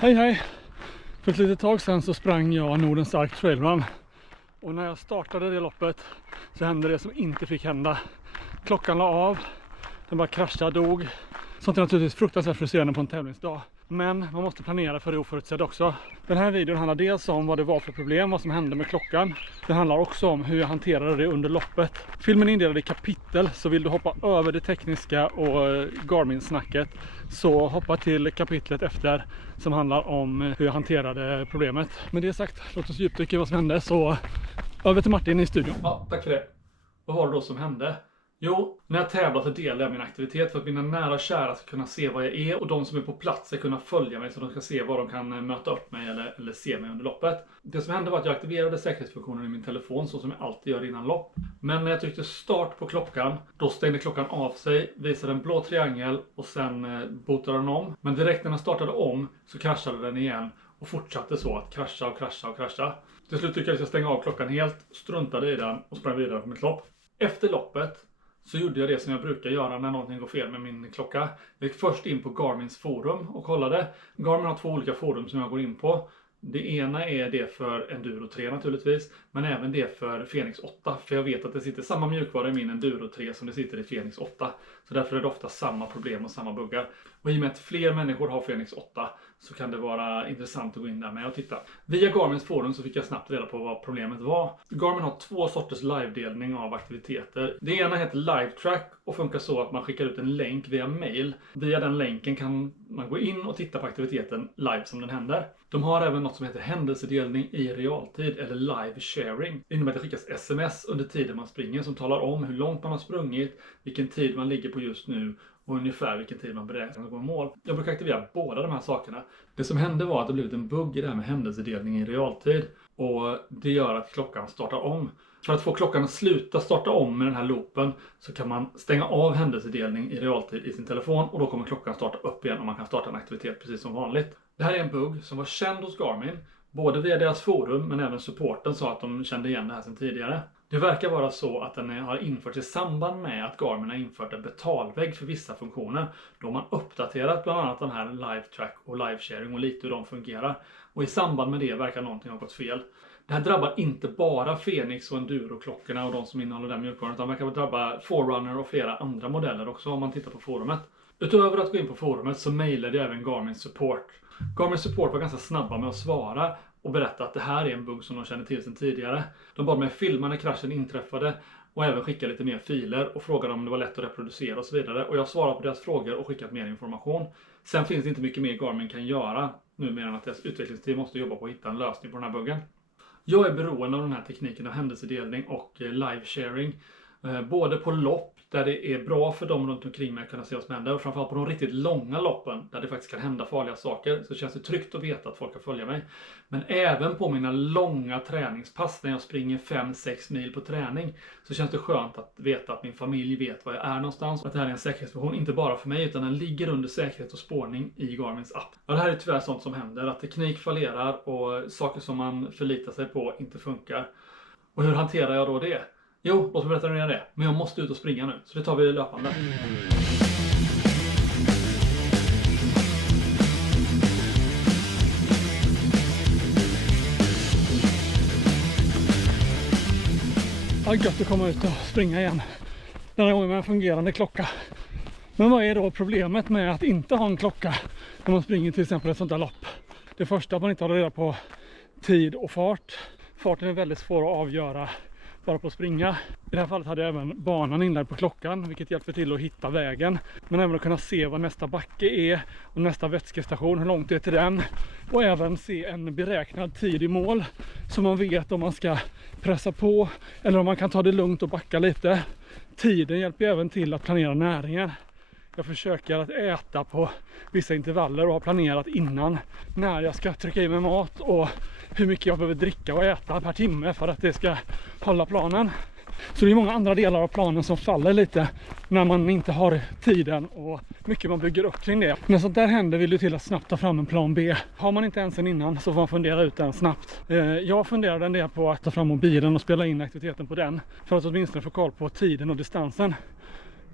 Hej hej! För ett litet tag sedan så sprang jag Nordens Ark Trail Run. Och när jag startade det loppet så hände det som inte fick hända. Klockan la av, den bara kraschade, dog. Sånt är naturligtvis fruktansvärt frustrerande på en tävlingsdag. Men man måste planera för det oförutsedda också. Den här videon handlar dels om vad det var för problem, vad som hände med klockan. Den handlar också om hur jag hanterade det under loppet. Filmen är indelad i kapitel, så vill du hoppa över det tekniska och Garmin-snacket så hoppa till kapitlet efter som handlar om hur jag hanterade problemet. Med det sagt, låt oss djupdyka i vad som hände, så över till Martin i studion. Ja, tack för det. Vad var det då som hände? Jo, när jag tävlar så delar jag min aktivitet för att mina nära och kära ska kunna se vad jag är och de som är på plats ska kunna följa mig så de ska se vad de kan möta upp mig eller se mig under loppet. Det som hände var att jag aktiverade säkerhetsfunktionen i min telefon så som jag alltid gör innan lopp. Men när jag tryckte start på klockan, då stängde klockan av sig, visade en blå triangel och sen botade den om. Men direkt när den startade om så kraschade den igen och fortsatte så att krascha och krascha och krascha. Till slut lyckades jag stänga av klockan helt, struntade i den och sprang vidare på mitt lopp. Efter loppet så gjorde jag det som jag brukar göra när någonting går fel med min klocka. Jag gick först in på Garmins forum och kollade. Garmin har 2 olika forum som jag går in på. Det ena är det för Enduro 3 naturligtvis, men även det för Fenix 8. För jag vet att det sitter samma mjukvara i min Enduro 3 som det sitter i Fenix 8. Så därför är det ofta samma problem och samma buggar. Och i och med att fler människor har Fenix 8 så kan det vara intressant att gå in där med och titta. Via Garmins forum så fick jag snabbt reda på vad problemet var. Garmin har 2 sorters live-delning av aktiviteter. Det ena heter Live Track och funkar så att man skickar ut en länk via mail. Via den länken kan man gå in och titta på aktiviteten live som den händer. De har även något som heter händelsedelning i realtid eller live sharing. Det innebär att det skickas sms under tiden man springer som talar om hur långt man har sprungit, vilken tid man ligger på just nu och ungefär vilken tid man beräknar att gå i mål. Jag brukar aktivera båda de här sakerna. Det som hände var att det blivit en bugg i det här med händelsedelning i realtid. Och det gör att klockan startar om. För att få klockan att sluta starta om med den här loopen så kan man stänga av händelsedelning i realtid i sin telefon. Och då kommer klockan starta upp igen och man kan starta en aktivitet precis som vanligt. Det här är en bugg som var känd hos Garmin. Både via deras forum men även supporten sa att de kände igen det här sedan tidigare. Det verkar vara så att den har införts i samband med att Garmin har infört en betalvägg för vissa funktioner. Då har man uppdaterat bland annat den här live track och live sharing och lite hur de fungerar. Och i samband med det verkar någonting ha gått fel. Det här drabbar inte bara Fenix och Enduro-klockorna och de som innehåller den mjukvaran, utan det verkar drabba Forerunner och flera andra modeller också om man tittar på forumet. Utöver att gå in på forumet så mejlade jag även Garmin Support. Garmin Support var ganska snabba med att svara och berätta att det här är en bugg som de kände till sedan tidigare. De bad mig filma när kraschen inträffade och även skicka lite mer filer och frågade om det var lätt att reproducera och så vidare. Och jag svarade på deras frågor och skickat mer information. Sen finns det inte mycket mer Garmin kan göra nu mer än att deras utvecklingsteam måste jobba på att hitta en lösning på den här buggen. Jag är beroende av den här tekniken av händelsedelning och live sharing. Både på lopp där det är bra för dem runt omkring mig att kunna se vad som händer. Och framförallt på de riktigt långa loppen där det faktiskt kan hända farliga saker. Så känns det tryggt att veta att folk kan följa mig. Men även på mina långa träningspass när jag springer 5-6 mil på träning. Så känns det skönt att veta att min familj vet var jag är någonstans. Och att det här är en säkerhetsfunktion inte bara för mig utan den ligger under säkerhet och spårning i Garmins app. Och det här är tyvärr sånt som händer. Att teknik fallerar och saker som man förlitar sig på inte funkar. Och hur hanterar jag då det? Jo, låt mig berätta mer om det. Men jag måste ut och springa nu. Så det tar vi löpande. Ja, gött att komma ut och springa igen. Den här gången med en fungerande klocka. Men vad är då problemet med att inte ha en klocka när man springer till exempel ett sånt där lopp? Det första är att man inte har reda på tid och fart. Farten är väldigt svår att avgöra bara på att springa. I det här fallet hade jag även banan inlagd på klockan, vilket hjälper till att hitta vägen. Men även att kunna se vad nästa backe är och nästa vätskestation, hur långt det är till den. Och även se en beräknad tid i mål så man vet om man ska pressa på eller om man kan ta det lugnt och backa lite. Tiden hjälper även till att planera näringen. Jag försöker att äta på vissa intervaller och har planerat innan när jag ska trycka i mig mat och hur mycket jag behöver dricka och äta per timme för att det ska hålla planen. Så det är många andra delar av planen som faller lite när man inte har tiden och mycket man bygger upp kring det. När sånt där händer vill du till att snabbt ta fram en plan B. Har man inte ens en innan så får man fundera ut den snabbt. Jag funderade en del på att ta fram mobilen och spela in aktiviteten på den för att åtminstone få koll på tiden och distansen.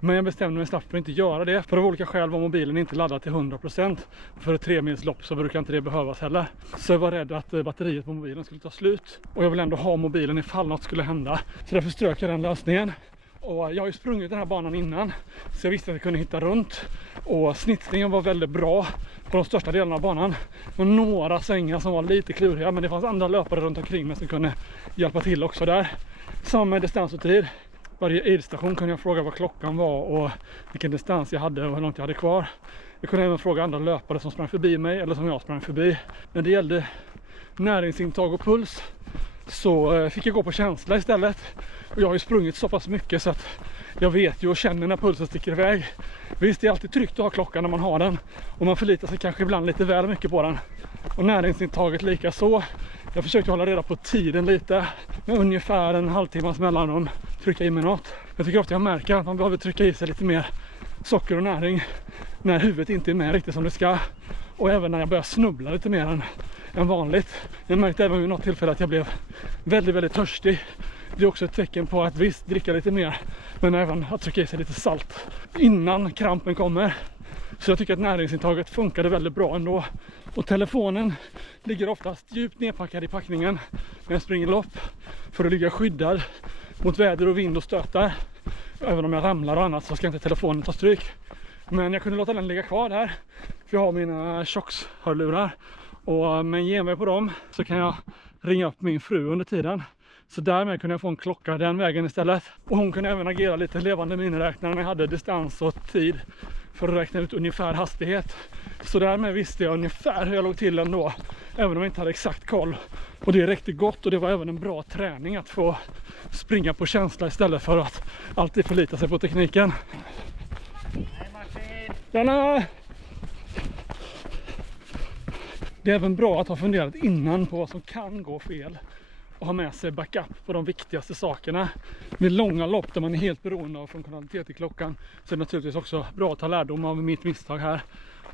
Men jag bestämde mig snabbt för att inte göra det. För av olika skäl var mobilen inte laddad till 100%. För ett 3-milslopp så brukar inte det behövas heller. Så jag var rädd att batteriet på mobilen skulle ta slut. Och jag vill ändå ha mobilen ifall något skulle hända. Så därför strök jag den lösningen. Och jag har ju sprungit den här banan innan. Så jag visste att jag kunde hitta runt. Och snittningen var väldigt bra på de största delarna av banan. Och några svängar som var lite kluriga. Men det fanns andra löpare runt omkring mig som kunde hjälpa till också där. Samma med distans och tid. Varje aidstation kunde jag fråga vad klockan var och vilken distans jag hade och hur långt jag hade kvar. Jag kunde även fråga andra löpare som sprang förbi mig eller som jag sprang förbi. När det gällde näringsintag och puls så fick jag gå på känsla istället. Och jag har ju sprungit så pass mycket så att jag vet ju och känner när pulsen sticker iväg. Visst, det är alltid tryggt att ha klockan när man har den. Och man förlitar sig kanske ibland lite väl mycket på den. Och näringsintaget lika så. Jag försökte hålla reda på tiden lite. Med ungefär en halvtimmas mellanrum trycka i mig något. Jag tycker ofta jag märker att man behöver trycka i sig lite mer socker och näring. När huvudet inte är med riktigt som det ska. Och även när jag börjar snubbla lite mer än vanligt. Jag märkte även vid något tillfälle att jag blev väldigt, väldigt törstig. Det är också ett tecken på att visst dricka lite mer. Men även att trycka i sig lite salt innan krampen kommer. Så jag tycker att näringsintaget funkade väldigt bra ändå. Och telefonen ligger oftast djupt nedpackad i packningen när jag springer lopp. För att ligga skyddad mot väder och vind och stötar. Även om jag ramlar och annat så ska inte telefonen ta stryk. Men jag kunde låta den ligga kvar där. För jag har mina Shokz-hörlurar. Och med en genväg på dem så kan jag ringa upp min fru under tiden. Så därmed kunde jag få en klocka den vägen istället. Och hon kunde även agera lite levande miniräknare när jag hade distans och tid för att räkna ut ungefär hastighet. Så därmed visste jag ungefär hur jag låg till ändå. Även om jag inte hade exakt koll. Och det räckte gott och det var även en bra träning att få springa på känsla istället för att alltid förlita sig på tekniken. Hej Martin! Tjena! Det är även bra att ha funderat innan på vad som kan gå fel. Och ha med sig backup på de viktigaste sakerna. Med långa lopp där man är helt beroende av funktionalitet i klockan så är det naturligtvis också bra att ta lärdom av mitt misstag här.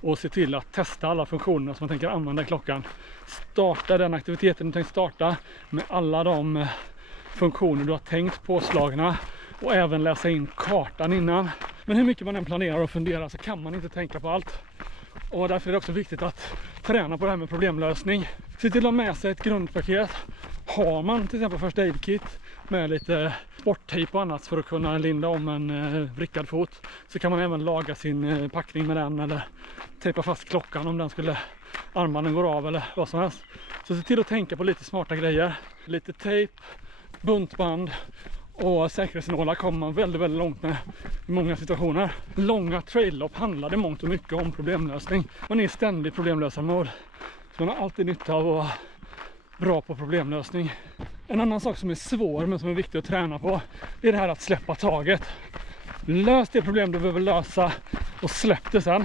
Och se till att testa alla funktioner som man tänker använda i klockan. Starta den aktiviteten du tänkt starta med alla de funktioner du har tänkt påslagna. Och även läsa in kartan innan. Men hur mycket man än planerar och funderar så kan man inte tänka på allt. Och därför är det också viktigt att träna på det här med problemlösning. Se till att ha med sig ett grundpaket. Har man till exempel första aid kit med lite sporttejp och annat för att kunna linda om en vrickad fot, så kan man även laga sin packning med den eller tejpa fast klockan om den skulle armbanden går av eller vad som helst. Så se till att tänka på lite smarta grejer. Lite tejp, buntband och säkerhetsnålar kommer man väldigt, väldigt långt med i många situationer. Långa trail-lopp handlar det mångt och mycket om problemlösning. Man är i ständig problemlösarmod. Så man har alltid nytta av att vara bra på problemlösning. En annan sak som är svår men som är viktig att träna på är det här att släppa taget. Lös det problem du behöver lösa och släpp det sen.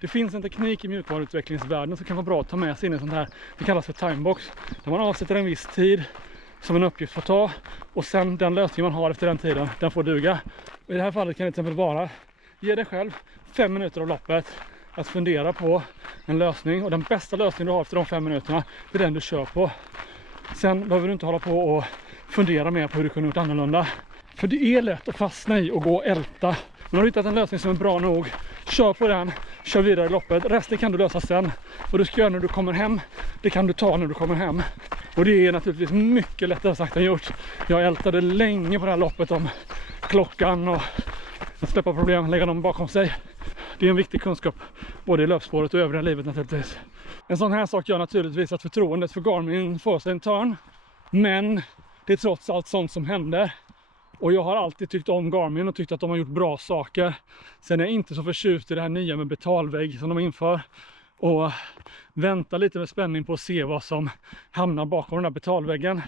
Det finns en teknik i mjukvaruutvecklingsvärlden som kan vara bra att ta med sig in i sånt här. Det kallas för timebox. Där man avsätter en viss tid som en uppgift får ta och sen den lösning man har efter den tiden, den får duga. Och i det här fallet kan det till exempel vara, ge dig själv 5 minuter av loppet att fundera på en lösning, och den bästa lösningen du har efter de 5 minuterna är den du kör på. Sen behöver du inte hålla på och fundera mer på hur du kunde gjort annorlunda. För det är lätt att fastna i och gå och älta. Men har du hittat en lösning som är bra nog, kör på den, kör vidare i loppet. Resten kan du lösa sen. Vad du ska göra när du kommer hem, det kan du ta när du kommer hem. Och det är naturligtvis mycket lättare sagt än gjort. Jag ältade länge på det här loppet om klockan och att släppa problem, lägga dem bakom sig. Det är en viktig kunskap både i löpspåret och övriga livet naturligtvis. En sån här sak gör naturligtvis att förtroendet för Garmin får sig en törn. Men det är trots allt sånt som händer. Och jag har alltid tyckt om Garmin och tyckt att de har gjort bra saker. Sen är jag inte så förtjust i det här nya med betalvägg som de inför. Och vänta lite med spänning på att se vad som hamnar bakom den här betalväggen.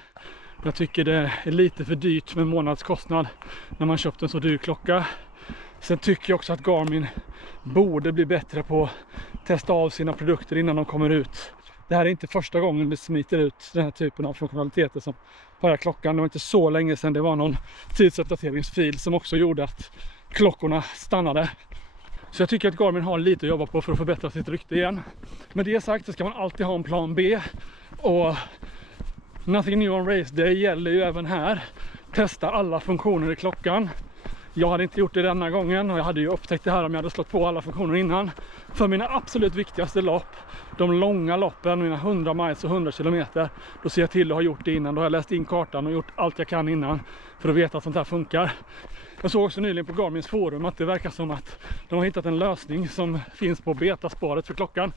Jag tycker det är lite för dyrt med månadskostnad när man köpt en så dyr klocka. Sen tycker jag också att Garmin borde bli bättre på att testa av sina produkter innan de kommer ut. Det här är inte första gången det smiter ut den här typen av funktionaliteter som på här klockan. Det var inte så länge sedan det var någon tidsuppdateringsfil som också gjorde att klockorna stannade. Så jag tycker att Garmin har lite att jobba på för att förbättra sitt rykte igen. Med det sagt så ska man alltid ha en plan B. Och Nothing New on Race Day gäller ju även här. Testa alla funktioner i klockan. Jag hade inte gjort det denna gången och jag hade ju upptäckt det här om jag hade slått på alla funktioner innan. För mina absolut viktigaste lopp, de långa loppen, mina 100 miles och 100 kilometer, då ser jag till att ha gjort det innan. Då har jag läst in kartan och gjort allt jag kan innan för att veta att sånt här funkar. Jag såg också nyligen på Garmins forum att det verkar som att de har hittat en lösning som finns på betasparet för klockan.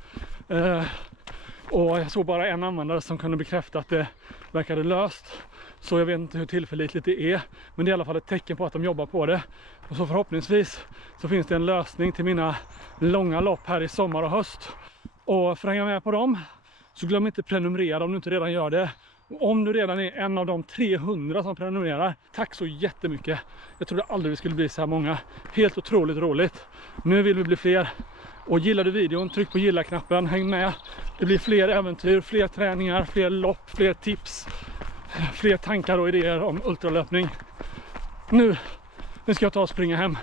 Och jag såg bara en användare som kunde bekräfta att det verkade löst. Så jag vet inte hur tillförlitligt det är. Men det är i alla fall ett tecken på att de jobbar på det. Och så förhoppningsvis så finns det en lösning till mina långa lopp här i sommar och höst. Och för att hänga med på dem så glöm inte prenumerera om du inte redan gör det. Och om du redan är en av de 300 som prenumererar, tack så jättemycket. Jag trodde aldrig vi skulle bli så här många. Helt otroligt roligt. Nu vill vi bli fler. Och gillar du videon, tryck på gilla-knappen, häng med. Det blir fler äventyr, fler träningar, fler lopp, fler tips, fler tankar och idéer om ultralöpning. Nu ska jag ta och springa hem.